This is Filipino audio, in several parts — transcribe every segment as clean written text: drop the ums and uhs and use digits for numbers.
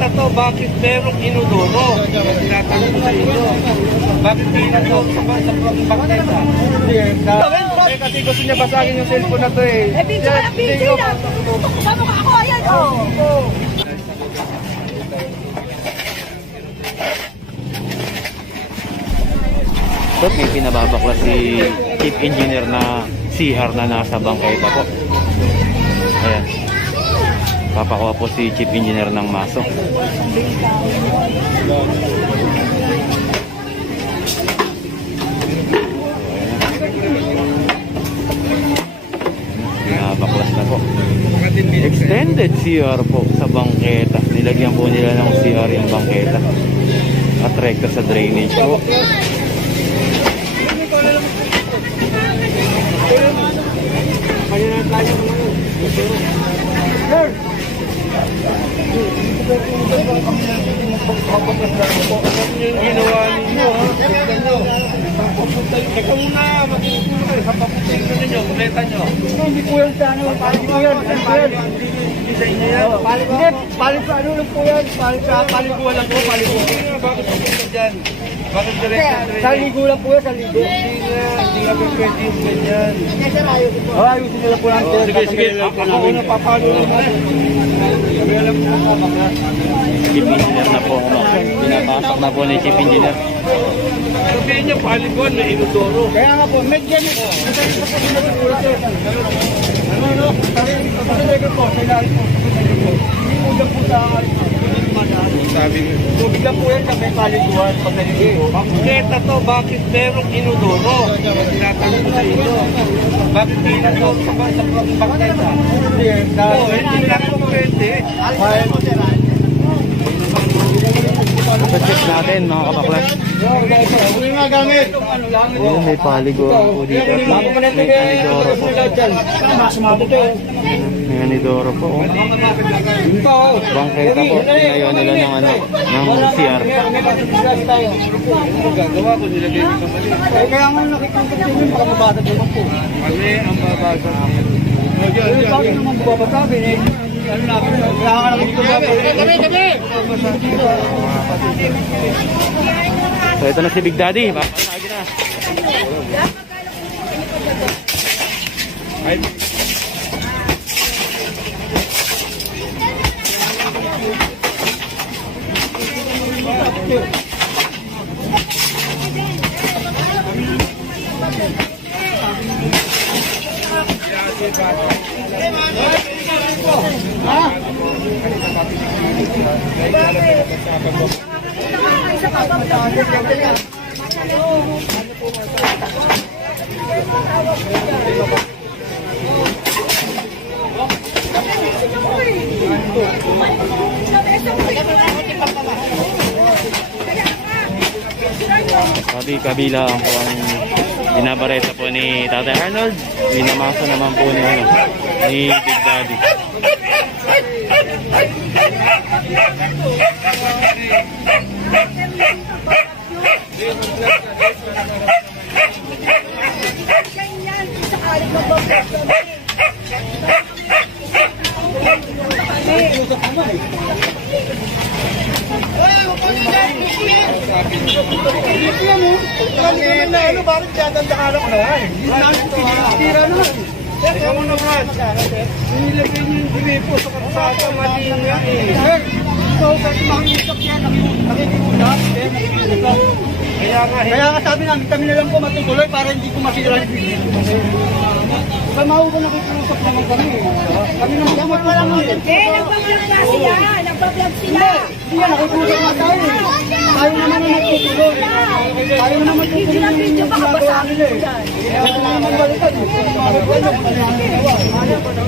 bangketa to, bakit merong inodoro? Tinatanong sa inyo. Bakit inodoro sa bangketa? Kasi gusto niya basagin yung cellphone na to eh. Video ka na, video na. Kasama ka ako, ayan oh. So, may pinababakla si chief engineer na CR na nasa bangketa po. Ayan. Papakuha po si chief engineer ng maso. Pinabaklas na po. Extended CR po sa bangketa. Nilagyan po nila ng CR yung bangketa. At rekta sa drainage po. Ginawa ninyo ha? Ikaw muna, mag-iisip kayo. Kapaputin ko ninyo, kumeta nyo. Hindi po yan sa ano, palit po yan. Hindi sa inyo yan. Palit sa ano lang po yan. Palit po lang po, palit po. Bakit pupunta dyan? Bakit direct-direct? Sa ligo lang po yan, sa ligo. Hindi nga pwede yung ganyan. Ayusin nila po lang. Sige. Ako una papalo naman. Kami alam po na. Chief engineer na po. Pinapasok na po ni chief engineer. Sabihin niya, paliguan na inodoro. Kaya nga po, medyan ito. Ano? Pasalaga po, sa ilalim po. Hindi po lang po sa Sabi nga. tubig lang po yan sa may paliguan. Pag naliligo. Bangketa to, bakit merong inodoro? Tinatanong sa inyo. Bakit inodoro sa bangketa? Hindi na po pwede. Check natin mga kabaklas. Ano nga gamit? Ayun, may paliguan po dito. May anidoro po. May anidoro po. Bangketa po. Tinayo nila ng ano, ng CR. Gagawa ko, nilagay ko sa mali. Kaya nga nakikita ko yun, baka mabasag naman po. Mali ang babasa. Yung sabi naman bumabasabi eh. Ano namin, kaya nga nakikita ko. So ito na si Big Daddy. Papasagi na. Ay, Kabila po ang binabareta po ni Tatay Arnold. Binamasa naman po ni, ni Big Daddy. Ano, bakit dadandaan ako na yan? Tira naman. ikaw mo naman. Nilagay niyo yung gripo sa katsaka. Mali nga eh. Sir, ikaw kasi makiusap yan. Nakikiusap. Kaya nga sabi namin, kami na lang po matutuloy para hindi ko masira yung video. Kaya mahuwa nakikiusap naman kami. Kami naman po matutuloy. Nagpa-vlog na sila. Nagpa-vlog sila. Hindi yan, nakikiusap na tayo. Tayo naman ang matutuloy. Tayo naman Video na video, baka basahin mo dyan. Kaya naman balikan.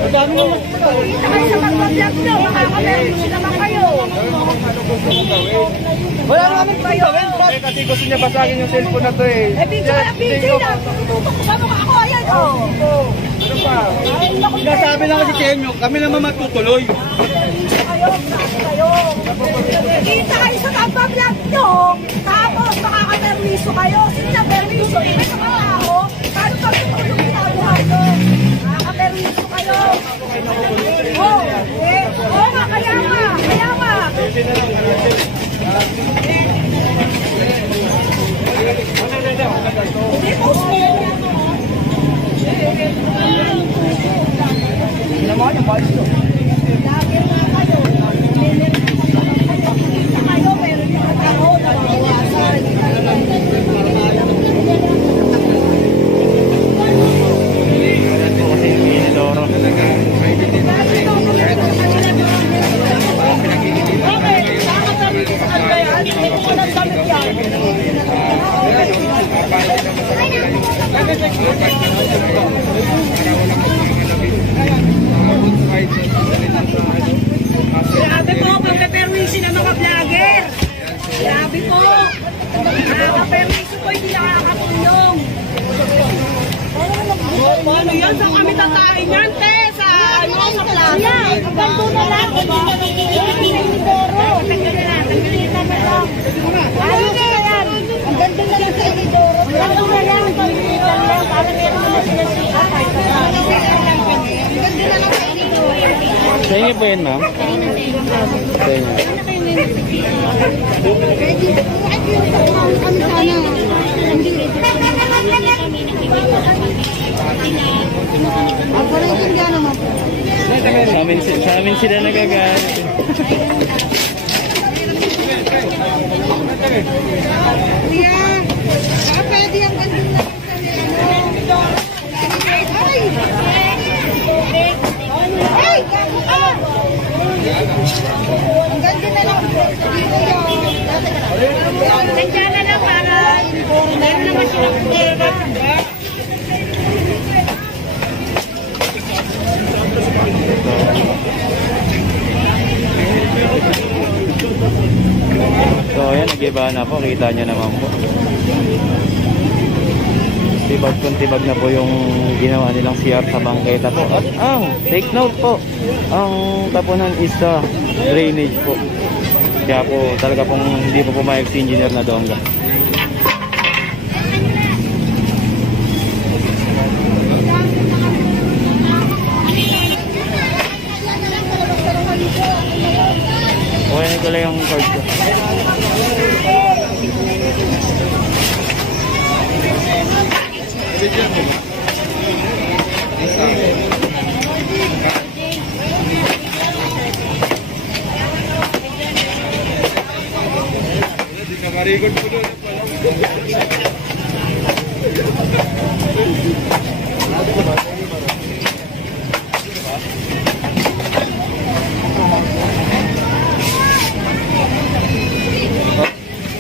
Madami naman sila. Kita kayo sa magpa-vlog na. Makakameron naman kayo. Wala namin kayo. Kasi gusto niya basagin yung cellphone na to eh. Video ka na, video na. Kasama ka ako, ayan oh. Ano pa? Sinasabi lang kasi sa inyo, kami naman matutuloy. Kita kayo sa magpa-vlog nyo. Tapos makakapermiso kayo. Sino na permiso? Iba sa mga tao. Paano pag tutulong ginagawa nyo? Makakapermiso kayo. Oo nga, kaya nga. ano yan? Saan kami tatahin yan, te? Sa ano? Sa plaza? Yan, hanggang doon na lang. Ano na yan? Hanggang doon na lang sa Inidoro. Hanggang doon na lang. Pag-ilitan lang. Para meron na sila siya. Hanggang doon na lang sa Inidoro. Sa inyo po yan, ma'am? Sa inyo. Sa amin sila nagagalit. Nandiyan na lang para meron naman silang pera. So ayan, nag-iba na po. Kita nyo naman po. Tibag kung tibag na po yung ginawa nilang CR sa bangketa po. At take note po, ang tapunan is sa drainage po. Kaya po talaga pong hindi po pumayag si engineer na Dongga. Okay, ko lang yung card ko. Nakarecord po doon.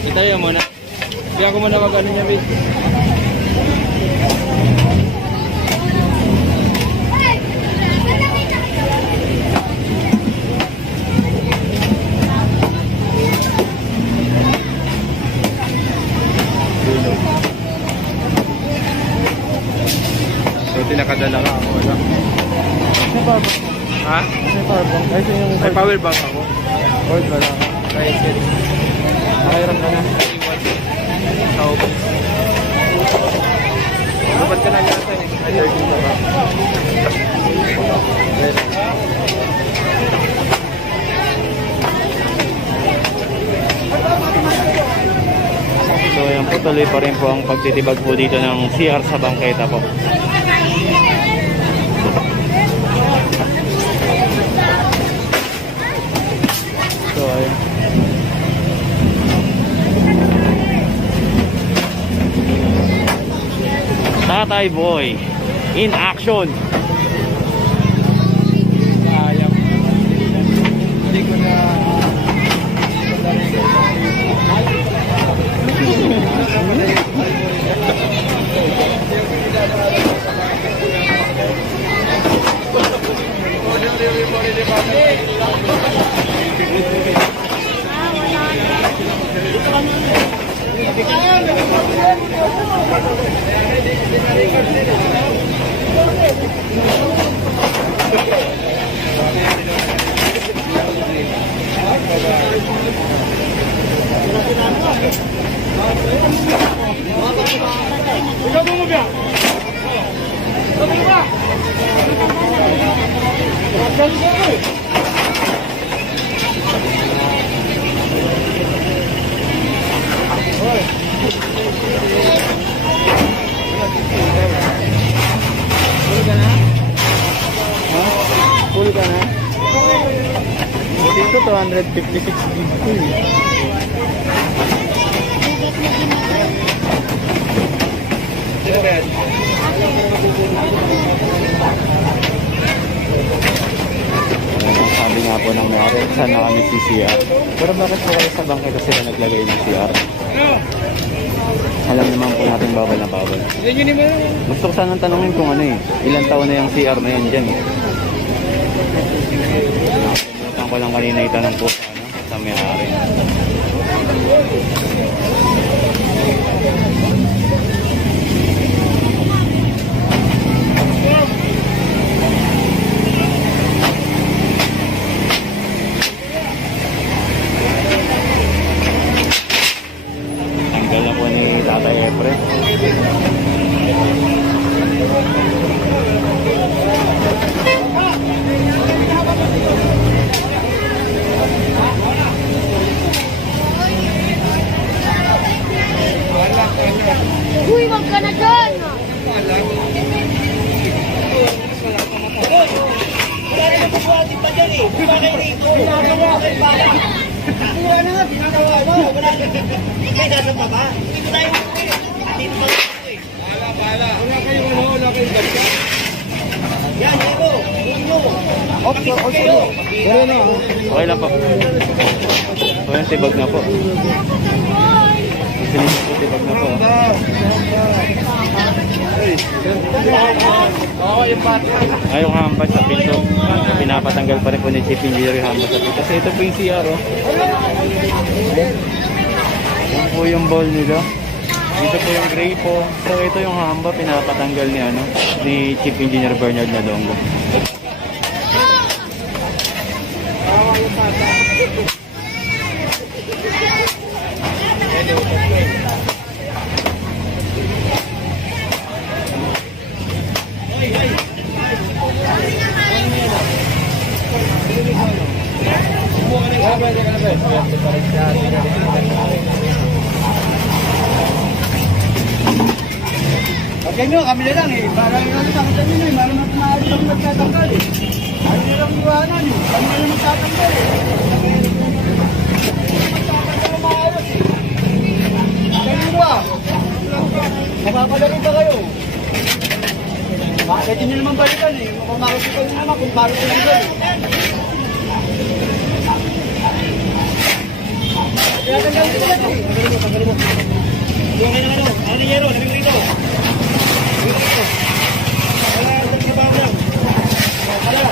Itayo muna. Kaya ako muna mag-ano niya, babe. Buti nakadala ka ako. Wala. May power bank. Ha? May power bank. Ay, yung May power bank ako. cord wala ka. Tricycle. Nakairam ka na. Tao ba? Dapat ka na yata eh. Ay, 13 ka ba? So ayan po, tuloy pa rin po ang pagtitibag po dito ng CR sa bangketa po. So ayan. Tatay Boy in action. Sayang. Hindi ko na... Full ka na? Dito 256 gig. Sabi nga po ng mayari, sana kami si CR. Pero bakit po kayo sa bangketa sila naglagay ng CR? Alam naman po natin bawal na bawal. Gusto ko sanang tanongin kung ano ilang taon na yung CR na yan dyan. Nakalimutan ko lang kanina itanong po sa mayari. Sira na nga, ginagawa mo. Wala nasa baba. Bahala. Wala kayong ano, wala kayong ganda. Yan, Diego. Okay lang po. So yan, tibag na po. Finish po, tibag na po. Oo, yung bata. Ay, yung hampas sa pinto. Pinapatanggal pa rin po ni Chief Engineer yung hampas sa pinto. Kasi ito po yung CR, oh. Yan po yung ball nila. Dito po yung gray po. So ito yung hamba, pinapatanggal ni Chief Engineer Bernard Nadongo. Kasi nyo, kami na lang eh. Para yung sakit nyo eh. Para maaari lang magtatanggal eh. Ano nyo lang iwanan eh. Kami na lang magtatanggal eh. Magtatanggal ang maayos eh. Kayo ba? Mapapadali ba kayo? Bakit nyo naman balikan eh. Mapamakit kayo naman kung paano ko lang kayo. Kaya tanggal ko lang eh. Tanggal mo. Yung ano, ano ni Yero, nabing rito. Wala, sa babaw lang. Wala.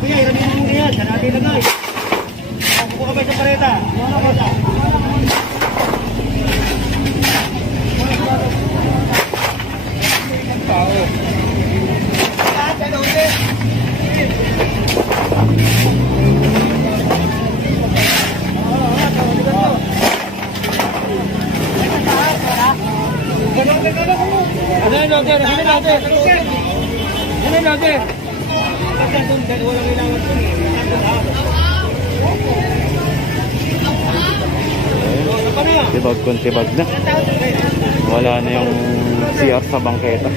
Kuya, iramin mo muna yan. Saan natin lagay? Buka ba sa pareta? Mga bata. Tao. Ano ulit? Ano yung logger? Ano yung logger? Ano yung logger? Tibag kung tibag na. Wala na yung CR sa bangketa.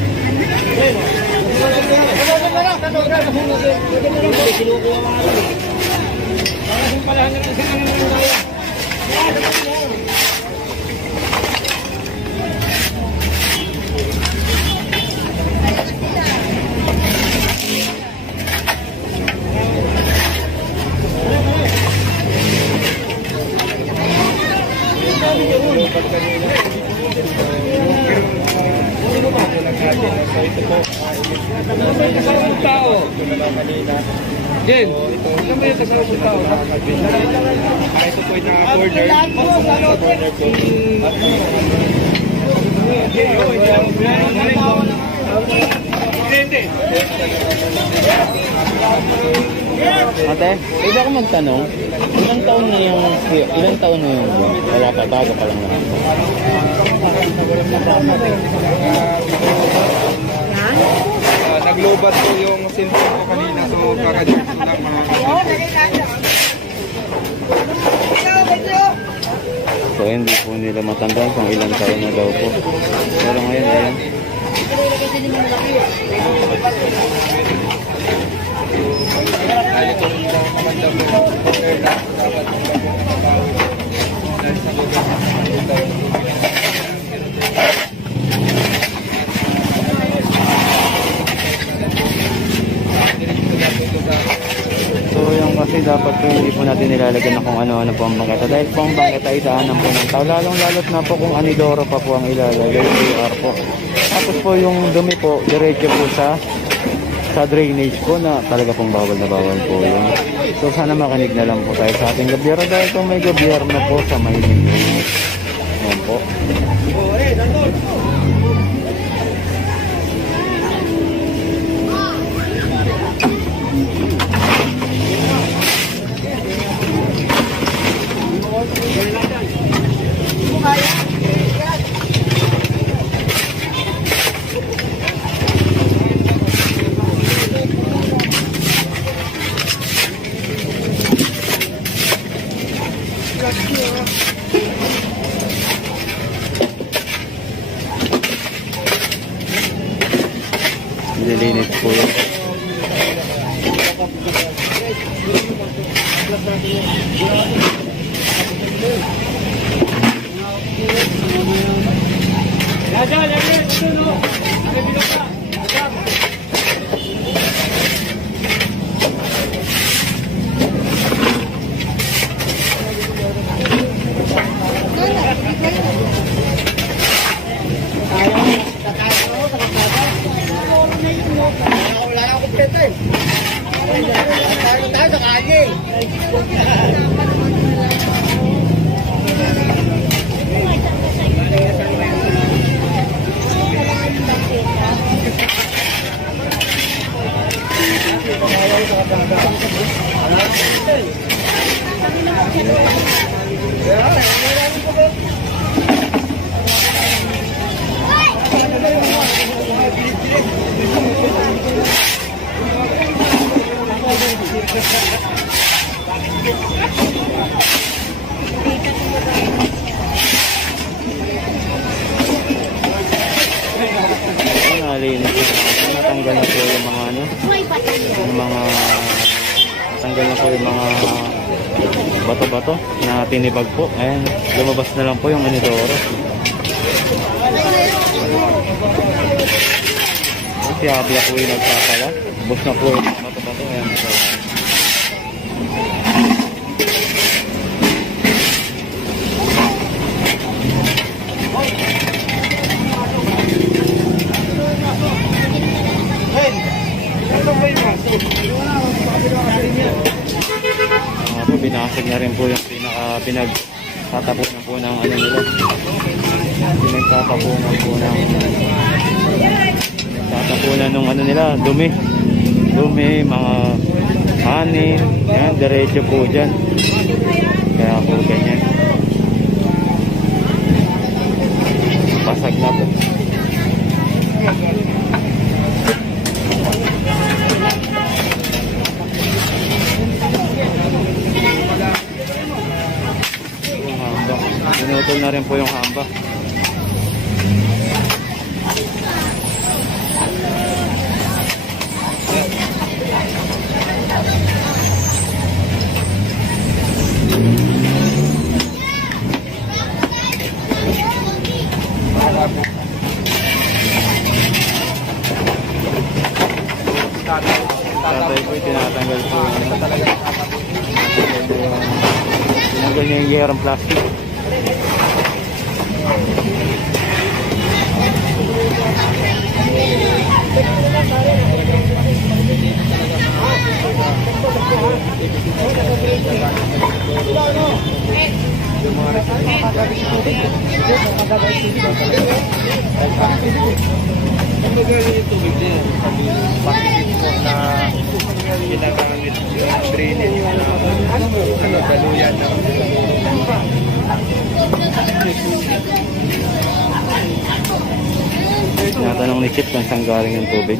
Kasama tao. Jen, ito may kasama sa tao. Ito po yung naka-border. Border po. Ate, pwede ako magtanong, ilang taon na yung wala pa, bago pa lang naman. Naglobat po yung cellphone ko kanina, so kaka-charge ko lang mga. So hindi po nila matandaan kung ilang taon na daw po. Pero ngayon, ayan. So yung kasi dapat po hindi po natin nilalagyan na kung ano-ano po ang bangketa. Dahil po ang bangketa ay daanan po ng tao. Lalong-lalot na po kung anidoro pa po ang ilalagay. CR po. Tapos po yung dumi po, diretso po sa drainage po na talaga pong bawal na bawal po yun. So sana makinig na lang po tayo sa ating gobyerno dahil po may gobyerno po sa Maynila. Ayan po. Wala na akong peta eh. Tayo sa kanya eh. Nalinis na. Natanggal na po yung mga ano. Yung mga natanggal na po yung mga bato-bato na tinibag po. Ayan, lumabas na lang po yung inidoro. Si Abla po yung nagpapala. Bus na po yung bato-bato. Ayan. Binasag na rin po yung pinagtatapunan po ng ano nila. Pinagtatapunan po ng tatapunan ng ano nila, dumi, mga hanin, yan, diretso po dyan. Kaya po ganyan. Basag na po. Pinutol na rin po yung hamba. Tatay po tinatanggal po tinanggal niya yung yerang plastic. Tinatanong ni Chip kung saan galing yung tubig.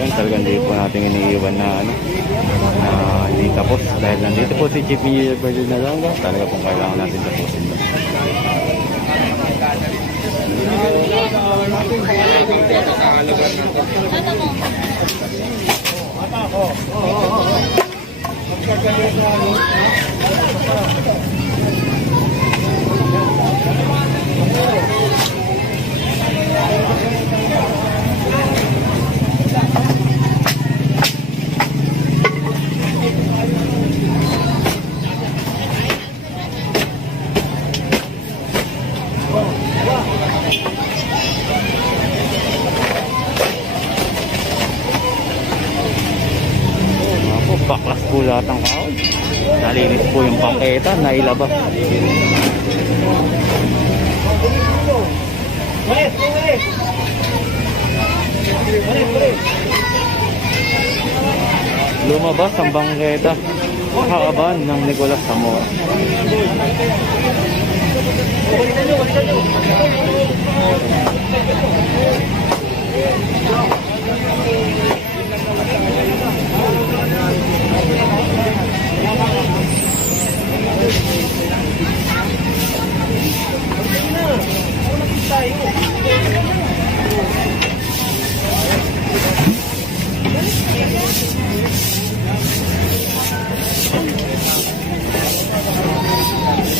Ayan, talagang hindi po natin iniiwan na ano, na hindi tapos dahil nandito po si Chief Engineer Virgil Nalonga. Talaga pong kailangan natin tapusin na. Baklas po lahat ng kahoy. Nalinis po yung bangketa, nailaba. Lumabas ang bangketa kaaban ng Nicolas Zamora.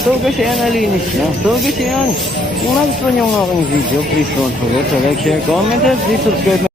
So guys, yan, nalinis na. So guys, yan. Kung nagustuhan niyo ang aking video, please don't forget to like, share, comment, and please subscribe.